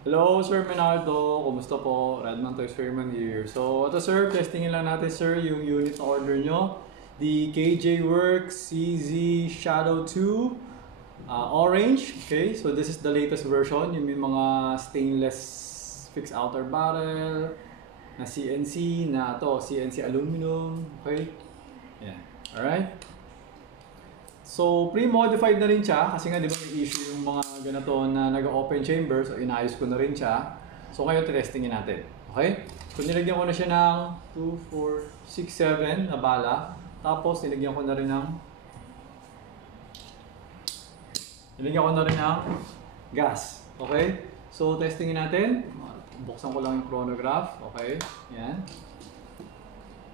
Hello, Sir Menardo. Kumusta po? Redman to Experiment here. So, ito sir, testingin lang natin sir yung unit na order nyo. The KJ Works CZ Shadow 2 Orange. Okay, so this is the latest version. Yung may mga stainless fixed outer barrel na CNC na to, CNC aluminum. Okay, yeah. Alright. So, pre-modified na rin siya kasi nga di ba may issue yung mga ganito na nag-open chamber. So, inayos ko na rin siya. So, ngayon testingin natin. Okay? So, nilagyan ko na siya ng 2, 4, 6, 7 na bala. Tapos, nilagyan ko na rin ng gas. Okay? So, testingin natin. Buksan ko lang yung chronograph. Okay? Yan.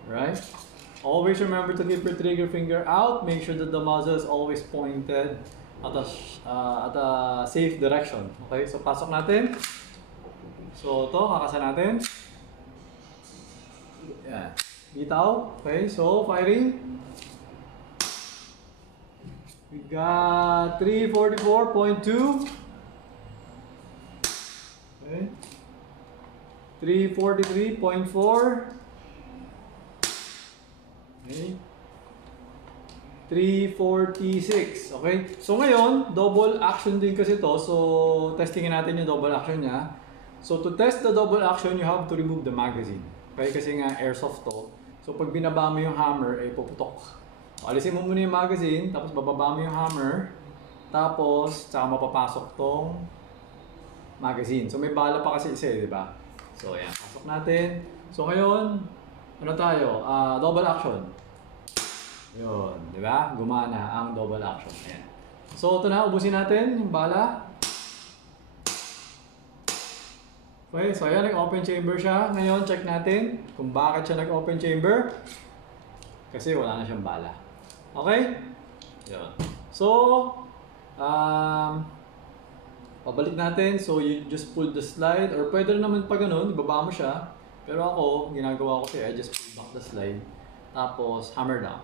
Right? Always remember to keep your trigger finger out. Make sure that the muzzle is always pointed at a safe direction. Okay, so pasok natin. So ito, kakasan natin. Yan. Bitaw. Okay, so firing. We got 344.2. Okay. 343.4. Okay. 346. Okay? So ngayon, double action din kasi to. So, testingin natin yung double action niya. So, to test the double action, you have to remove the magazine. Okay? Kasi nga airsoft to. So, pag binaba mo yung hammer, ay puputok. So, alisin mo muna yung magazine, tapos bababa mo yung hammer, tapos, tsaka mapapasok tong magazine. So, may bala pa kasi isa eh, di ba? So, ayan. Pasok natin. So, ngayon, ano tayo? Double action. Yun, di ba? Gumana ang double action. Ayan. So, ito na. Ubusin natin yung bala. Okay, so ayan, nag-open chamber siya. Ngayon, check natin kung bakit siya nag-open chamber. Kasi wala na siyang bala. Okay? Yun. So, pabalik natin. So, you just pull the slide. Or pwede naman pa ganun, ibaba mo siya. Pero ako, ginagawa ko siya, I just pull back the slide. Tapos, hammer down.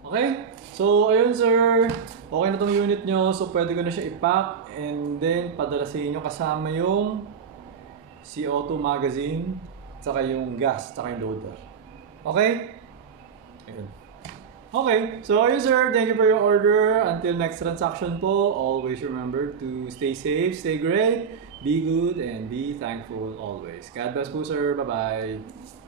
Okay? So, ayun sir. Okay na tong unit nyo. So, pwede ko na siya i-pack. And then, padala sa inyo kasama yung CO2 magazine, saka yung gas, saka yung loader. Okay? Ayun. Okay. So, ayun sir. Thank you for your order. Until next transaction po, always remember to stay safe, stay great, be good, and be thankful always. God bless po sir. Bye-bye.